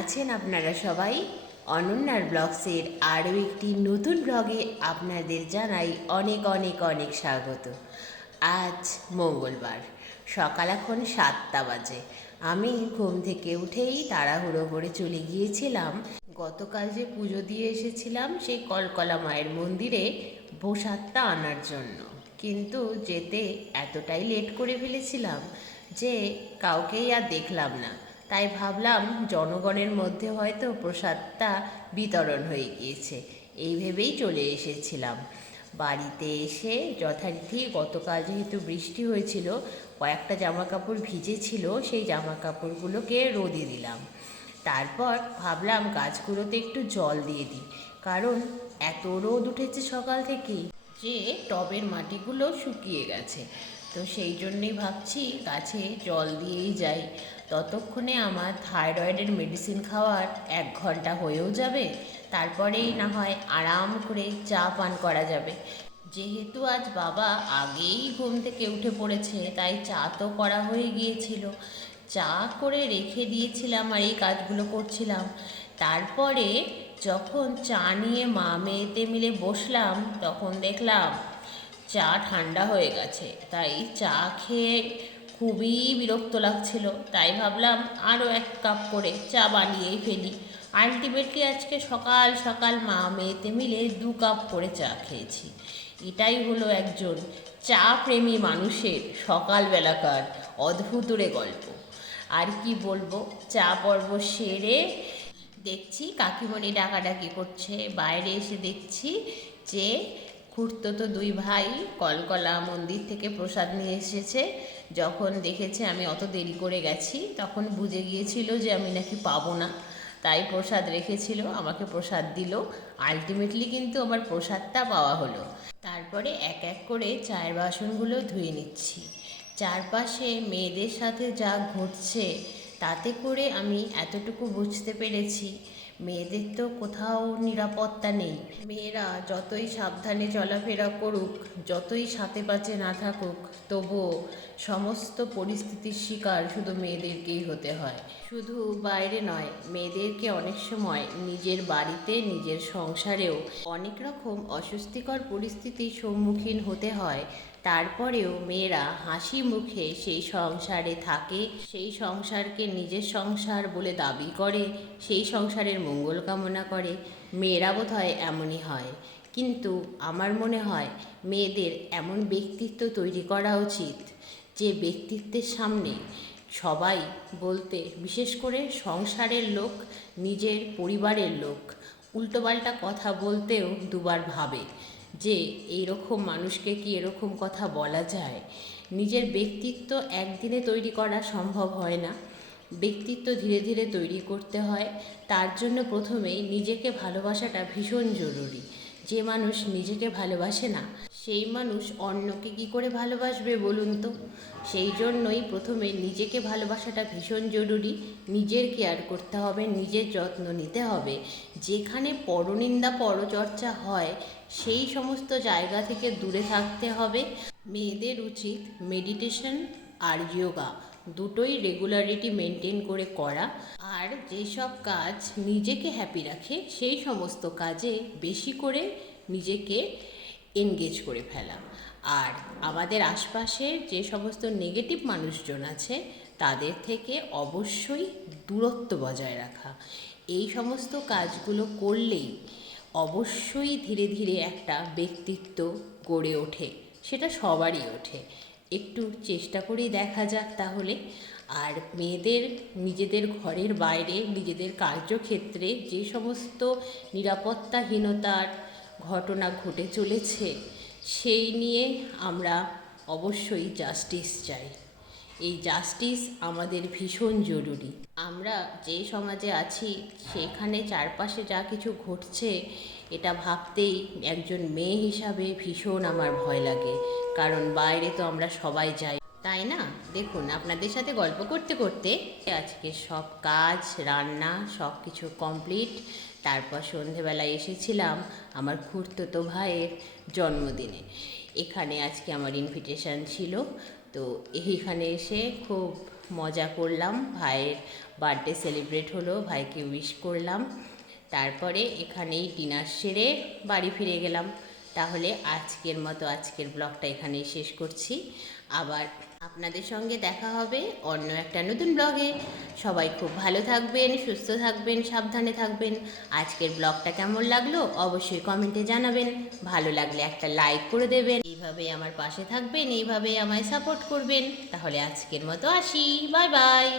আছেন আপনারা সবাই। অনন্যার ব্লগসের আরও একটি নতুন ব্লগে আপনাদের জানাই অনেক অনেক অনেক স্বাগত। আজ মঙ্গলবার, সকাল এখন সাতটা বাজে। আমি ঘুম থেকে উঠেই তাড়াহুড়ো করে চলে গিয়েছিলাম। গতকাল যে পুজো দিয়ে এসেছিলাম সেই কলকলা মায়ের মন্দিরে প্রসাদটা আনার জন্য। কিন্তু যেতে এতটাই লেট করে ফেলেছিলাম যে কাউকেই আর দেখলাম না। তাই ভাবলাম জনগণের মধ্যে হয়তো প্রসাদটা বিতরণ হয়ে গিয়েছে। এই ভেবেই চলে এসেছিলাম। বাড়িতে এসে যথারীতি গতকাল যেহেতু বৃষ্টি হয়েছিল, কয়েকটা জামা কাপড় ভিজেছিল, সেই জামা কাপড়গুলোকে রোদে দিলাম। তারপর ভাবলাম গাছগুলোতে একটু জল দিয়ে দিই, কারণ এত রোদ উঠেছে সকাল থেকেই যে টবের মাটিগুলো শুকিয়ে গেছে। তো সেই জন্যেই ভাবছি গাছে জল দিয়েই যাই। ততক্ষণে আমার থাইরয়েডের মেডিসিন খাওয়ার এক ঘণ্টা হয়েও যাবে, তারপরেই না হয় আরাম করে চা পান করা যাবে। যেহেতু আজ বাবা আগেই ঘুম থেকে উঠে পড়েছে, তাই চা তো করা হয়ে গিয়েছিল। চা করে রেখে দিয়েছিলাম আর এই কাজগুলো করছিলাম। তারপরে যখন চা নিয়ে মা মেয়েতে মিলে বসলাম, তখন দেখলাম চা ঠান্ডা হয়ে গেছে, তাই চা খেয়ে খুবই বিরক্ত লাগছিল। তাই ভাবলাম আরও এক কাপ করে চা বানিয়েই ফেলি। আলটিমেটলি আজকে সকাল সকাল মা মেয়েতে মিলে দু কাপ করে চা খেয়েছি। এটাই হলো একজন চা প্রেমী মানুষের সকালবেলাকার অদ্ভুতরে গল্প। আর কি বলব, চা পর্ব সেরে দেখছি কাকিমণি ডাকাডাকি করছে, বাইরে এসে দেখছি যে খুঁড়তো দুই ভাই কলকলা মন্দির থেকে প্রসাদ নিয়ে এসেছে। যখন দেখেছে আমি অত দেরি করে গেছি, তখন বুঝে গিয়েছিল যে আমি নাকি পাবো না। তাই প্রসাদ রেখেছিল, আমাকে প্রসাদ দিল। আলটিমেটলি কিন্তু আমার প্রসাদটা পাওয়া হলো। তারপরে এক এক করে চায়ের বাসনগুলো ধুয়ে নিচ্ছি। চারপাশে মেয়েদের সাথে যা ঘটছে, তাতে করে আমি এতটুকু বুঝতে পেরেছি মেয়েদের তো কোথাও নিরাপত্তা নেই। মেয়েরা যতই সাবধানে চলাফেরা করুক, যতই সাথে পাচে না থাকুক, তবুও সমস্ত পরিস্থিতির শিকার শুধু মেয়েদেরকেই হতে হয়। শুধু বাইরে নয়, মেয়েদেরকে অনেক সময় নিজের বাড়িতে, নিজের সংসারেও অনেক রকম অস্বস্তিকর পরিস্থিতির সম্মুখীন হতে হয়। তারপরেও মেয়েরা হাসি মুখে সেই সংসারে থাকে, সেই সংসারকে নিজের সংসার বলে দাবি করে, সেই সংসারের মঙ্গল কামনা করে। মেয়েরা বোধ হয় এমনই হয়। কিন্তু আমার মনে হয় মেয়েদের এমন ব্যক্তিত্ব তৈরি করা উচিত যে ব্যক্তিত্বের সামনে সবাই বলতে, বিশেষ করে সংসারের লোক, নিজের পরিবারের লোক, উল্টোপাল্টা কথা বলতেও দুবার ভাবে। যে এইরকম মানুষকে কি এরকম কথা বলা যায়? নিজের ব্যক্তিত্ব একদিনে তৈরি করা সম্ভব হয় না। ব্যক্তিত্ব ধীরে ধীরে তৈরি করতে হয়। তার জন্য প্রথমেই নিজেকে ভালোবাসাটা ভীষণ জরুরি। যে মানুষ নিজেকে ভালোবাসে না, সেই মানুষ অন্যকে কি করে ভালোবাসবে বলুন তো? সেই জন্যই প্রথমে নিজেকে ভালোবাসাটা ভীষণ জরুরি। নিজের কেয়ার করতে হবে, নিজের যত্ন নিতে হবে। যেখানে পরনিন্দা পরচর্চা হয় সেই সমস্ত জায়গা থেকে দূরে থাকতে হবে। মেয়েদের উচিত মেডিটেশন আর যোগা দুটোই রেগুলারিটি মেনটেন করে করা। আর যেসব কাজ নিজেকে হ্যাপি রাখে, সেই সমস্ত কাজে বেশি করে নিজেকে এনগেজ করে ফেলা। আর আমাদের আশপাশের যে সমস্ত নেগেটিভ মানুষজন আছে, তাদের থেকে অবশ্যই দূরত্ব বজায় রাখা। এই সমস্ত কাজগুলো করলেই অবশ্যই ধীরে ধীরে একটা ব্যক্তিত্ব গড়ে ওঠে, সেটা সবারই ওঠে। একটু চেষ্টা করেই দেখা যাক তাহলে। আর মেয়েদের, নিজেদের ঘরের বাইরে, নিজেদের কার্যক্ষেত্রে যে সমস্ত নিরাপত্তাহীনতার ঘটনা ঘটে চলেছে, সেই নিয়ে আমরা অবশ্যই জাস্টিস চাই। এই জাস্টিস আমাদের ভীষণ জরুরি। আমরা যে সমাজে আছি, সেখানে চারপাশে যা কিছু ঘটছে, এটা ভাবতেই একজন মেয়ে হিসাবে ভীষণ আমার ভয় লাগে। কারণ বাইরে তো আমরা সবাই যাই। তাই না? দেখুন, আপনাদের সাথে গল্প করতে করতে আজকে সব কাজ, রান্না, সব কিছু কমপ্লিট তারপর সন্ধেবেলায় এসেছিলাম আমার খুড়তো ভাইয়ের জন্মদিনে। এখানে আজকে আমার ইনভিটেশন ছিল। তো এইখানে এসে খুব মজা করলাম। ভাইয়ের বার্থডে সেলিব্রেট হলো, ভাইকে উইশ করলাম। তারপরে এখানেই ডিনার সেরে বাড়ি ফিরে গেলাম। তাহলে আজকের মতো আজকের ব্লগটা এখানেই শেষ করছি। আবার আপনাদের সঙ্গে দেখা হবে অন্য একটা নতুন ব্লগে। সবাই খুব ভালো থাকবেন, সুস্থ থাকবেন, সাবধানে থাকবেন। আজকের ব্লগটা কেমন লাগল অবশ্যই কমেন্টে জানাবেন। ভালো লাগলে একটা লাইক করে দেবেন। এইভাবে আমার পাশে থাকবেন, এইভাবে আমায় সাপোর্ট করবেন। তাহলে আজকের মতো আসি। Bye bye.